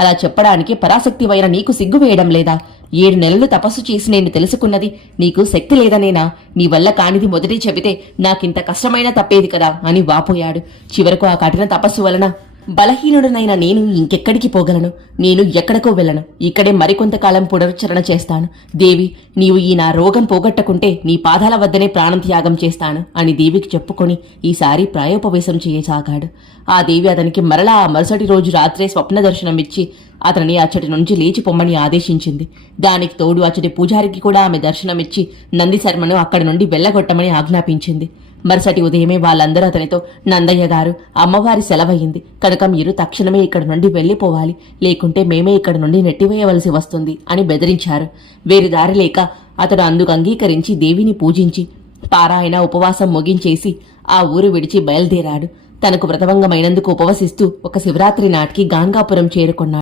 అలా చెప్పడానికి పరాశక్తివైన నీకు సిగ్గు వేయడం లేదా? 7 నెలలు తపస్సు చేసి నేను తెలుసుకున్నది నీకు శక్తి లేదనేనా? నీ వల్ల కానిది మొదటి చెబితే నాకింత కష్టమైనా తప్పేది కదా అని వాపోయాడు. చివరకు ఆ కఠిన తపస్సు వలన బలహీనుడనైన నేను ఇంకెక్కడికి పోగలను? నేను ఎక్కడికో వెళ్ళను. ఇక్కడే మరికొంతకాలం పునరుచ్చరణ చేస్తాను. దేవి, నీవు ఈ నా రోగం పోగొట్టకుంటే నీ పాదాల వద్దనే ప్రాణం త్యాగం చేస్తాను అని దేవికి చెప్పుకొని ఈసారి ప్రాయోపవేశం చేయసాగాడు. ఆ దేవి అతనికి మరలా ఆ మరుసటి రోజు రాత్రే స్వప్న దర్శనమిచ్చి అతనిని అచ్చటి నుంచి లేచి పొమ్మని ఆదేశించింది. దానికి తోడు అచ్చటి పూజారికి కూడా ఆమె దర్శనమిచ్చి నందిశర్మను అక్కడి నుండి వెళ్లగొట్టమని ఆజ్ఞాపించింది. మరుసటి ఉదయమే వాళ్ళందరూ అతనితో, నందయ్య గారు, అమ్మవారి సెలవయింది కనుక మీరు తక్షణమే ఇక్కడి నుండి వెళ్లిపోవాలి, లేకుంటే మేమే ఇక్కడి నుండి నెట్టివేయవలసి వస్తుంది అని బెదిరించారు. వేరే దారి లేక అతడు అందుకు అంగీకరించి దేవిని పూజించి పారాయణ ఉపవాసం ముగించేసి ఆ ఊరు విడిచి బయలుదేరాడు. తనకు వ్రతభంగమైనందుకు ఉపవసిస్తూ ఒక శివరాత్రి నాటికి గాంగాపురం చేరుకున్నాడు.